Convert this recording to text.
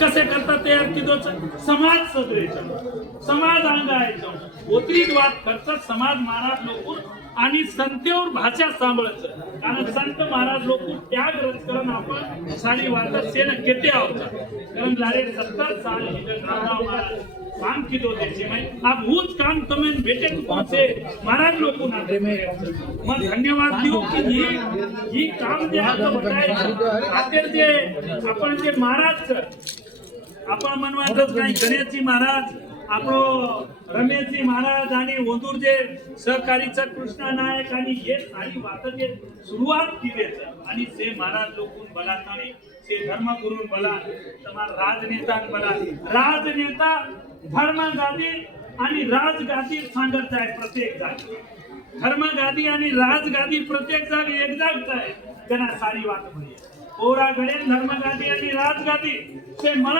कसे करता तयार किदो समाज सदरेचा समाज अंगायचो ओतरीत वाद खर्च समाज महाराज लोक आणि संतेवर भाषा सांभाळायचं कारण संत महाराज लोक त्याग रचकरण आपण सारी वाटत सेन केते आहोत कारण लारे 70 साल रामराव महाराज काम किदो देशे में आप उच काम तुम्हें भेटे पहुंचे महाराज लोक ना मग धन्यवाद दियो की ही काम जे आता बताय आतेर जे आपण जे महाराज आपण मनवायचं नाही गणेशजी महाराज आपलो रमेशजी महाराज आणि ओंदूरचे सहकारीचा कृष्णा नायक आणि हे सारी वाटचे सुरुवात केली आणि ते महाराज लोकून बलाताने ते धर्मगुरून बला तमार राजनेता बला राजनेता धर्मगादी आणि राजगादी सांगत आहे प्रत्येक जागी धर्मगादी आणि राजगादी प्रत्येक जागी एकदाच आहे त्यांना सारी वाट म्हणजे पोरा गणेश धर्मगादी आणि राजगादी ते मला